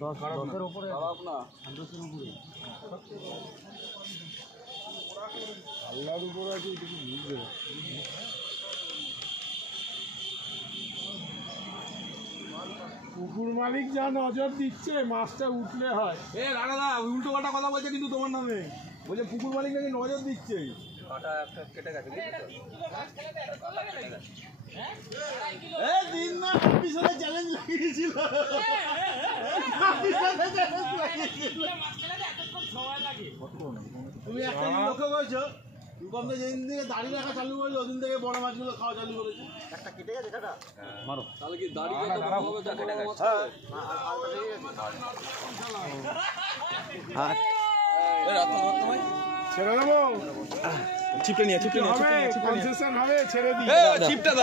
10-10-এর উপরে খারাপ না, 10-এর উপরে আল্লাহর উপর আছে, কিছু বুঝবে না। পুকুর মালিক যা নজর দিচ্ছে মাছটা উঠলে হয়। এ রানাদা উল্টো পাল্টা কথা বলছে কিন্তু তোমার নামে, বলছে পুকুর মালিক নাকি নজর দিচ্ছে। কাটা একটা কেটে গেছে, দিন না পিছনে চ্যালেঞ্জ লাগিয়েছিল, তুমি একটা লক্ষ্য করছো রূপমদা যেদিন থেকে দাঁড়িয়ে রাখা চালু করেছে ওদিন থেকে বড় মাছগুলো খাওয়া চালু করেছে। একটা কেটে গেছে কাটা মারো, তাহলে কি দাঁড়িয়ে ছেড়ে দেবো, ছিপটা নিয়ে কনসেশন হবে, ছেড়ে দিই।